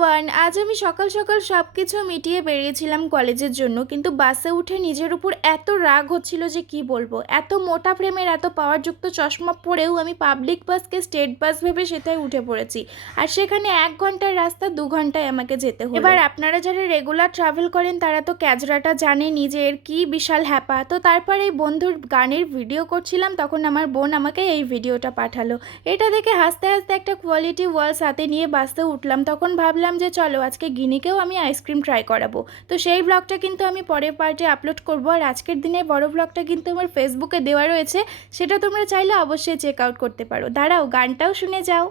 Everyone, আজ আমি সকাল সকাল সব কিছু মিটিয়ে বেরিয়েছিলাম কলেজের জন্য, কিন্তু বাসে উঠে নিজের উপর এত রাগ হচ্ছিল যে কি বলবো। এত মোটা ফ্রেমের এত পাওয়ারযুক্ত চশমা পরেও আমি পাবলিক বাসকে স্টেট বাস ভেবে সেটাই উঠে পড়েছি, আর সেখানে 1 ঘন্টার রাস্তা 2 ঘন্টায় আমাকে যেতে হলো। এবার আপনারা যারা রেগুলার ট্রাভেল করেন তারা তো ক্যাজরাটা জানে নিজের কি বিশাল হ্যাপা। তো তারপরে এই বন্ধুর গানের ভিডিও করছিলাম, তখন আমার বোন আমাকে এই ভিডিওটা পাঠালো। এটা দেখে হাসতে হাসতে একটা কোয়ালিটি ওয়াল সাথে নিয়ে বাসে উঠলাম। তখন ভাবলাম যে চলো আজকে গিনিকেও আমি আইসক্রিম ট্রাই করাবো। তো সেই ব্লগটা কিন্তু আমি পরের পার্টে আপলোড করবো, আর আজকের দিনে বড় ব্লগটা কিন্তু আমার ফেসবুকে দেওয়া রয়েছে, সেটা তোমরা চাইলে অবশ্যই চেক আউট করতে পারো। দাঁড়াও, গানটাও শুনে যাও।